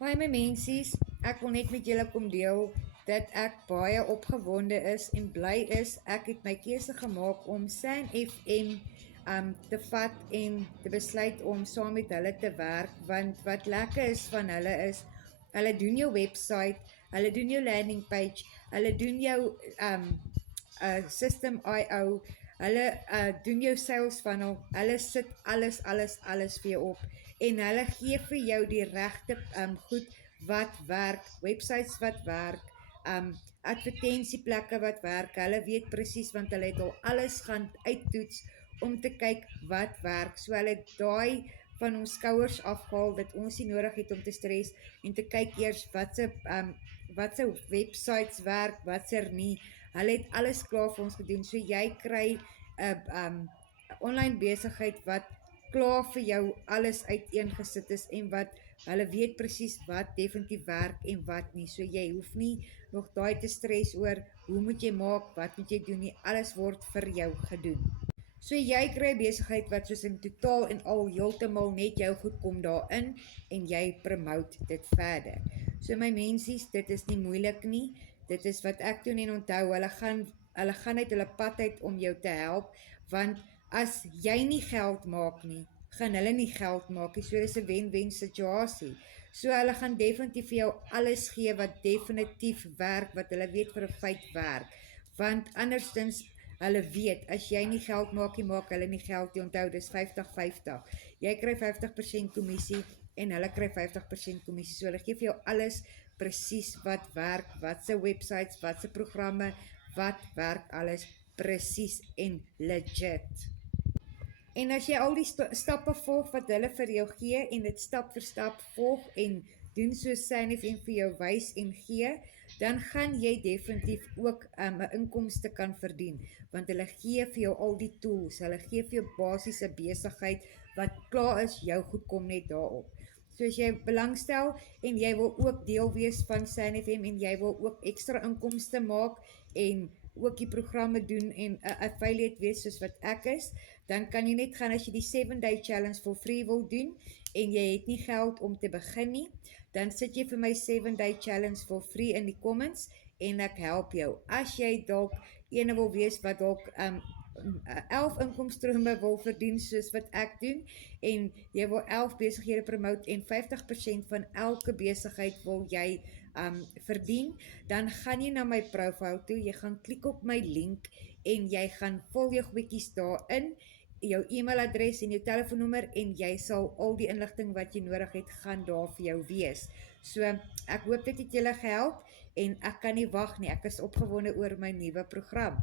Baie my mensies, ek wil net met julle kom deel dat ek baie opgewonde is en bly is. Ek het my keuse gemaak om SAN FM te vat en te besluit om saam met hulle te werk, want wat lekker is van hulle is, hulle doen jou website, hulle doen jou landing page, hulle doen jou system I/O, hulle doen jou sales funnel, hulle sit alles vir jou op en hulle gee vir jou die regte goed wat werk, websites wat werk, advertentieplekke wat werk, hulle weet presies want hulle het al alles gaan uittoets om te kyk wat werk, so hulle het daai van ons skouers afgehaal, dat ons nie nodig het om te stres en te kyk eers wat se websites werk, wat se nie. Hulle het alles klaar vir ons gedoen, so jy kry 'n online besigheid wat klaar vir jou alles uiteengesit is en wat hulle weet presies wat definitief werk en wat nie, so jy hoef nie nog daai te stres oor hoe moet jy maak, wat moet jy doen nie, alles word vir jou gedoen. So jy kry besigheid wat soos in totaal en al heeltemal net jou goed kom daarin en jy promote dit verder. So my mensies, dit is nie moeilik nie, dit is wat ek doen en onthou, hulle gaan uit hulle pad uit om jou te help, want as jy nie geld maak nie, gaan hulle nie geld maak nie, so dis 'n wen-wen situasie. So hulle gaan definitief vir jou alles gee wat definitief werk, wat hulle weet vir 'n feit werk, want andersins hulle weet, as jy nie geld maak nie, maak hulle nie geld nie, onthou, dis 50-50. Jy kry 50% kommissie en hulle kry 50% kommissie, so hulle gee vir jou alles presies wat werk, wat se websites, wat se programme, wat werk alles presies en legit. En as jy al die stappe volg wat hulle vir jou gee en dit stap vir stap volg en doen soos SAN FM vir jou wys en gee, dan gaan jy definitief ook 'n inkomste kan verdien, want hulle gee vir jou al die tools, hulle gee vir jou basiese besigheid wat klaar is, jou goed kom net daarop. So as jy belangstel en jy wil ook deel wees van SAN FM en jy wil ook ekstra inkomste maak en ook die programme doen en 'n affiliate wees soos wat ek is, dan kan jy net gaan as jy die 7-day challenge for free wil doen en jy het nie geld om te begin nie, dan sit jy vir my 7-day challenge for free in die comments en ek help jou. As jy dalk ene wil wees wat dalk 11 inkomstrome wil verdien soos wat ek doen en jy wil 11 besighede promote en 50% van elke besigheid wil jy verdien, dan gaan jy na my profile toe, jy gaan klik op my link en jy gaan vul jou goedjies daarin, jou e-mailadres en jou telefoonnommer en jy sal al die inligting wat jy nodig het gaan daar vir jou wees. So ek hoop dit het julle gehelp en ek kan nie wag nie, ek is opgewonde oor my nuwe program.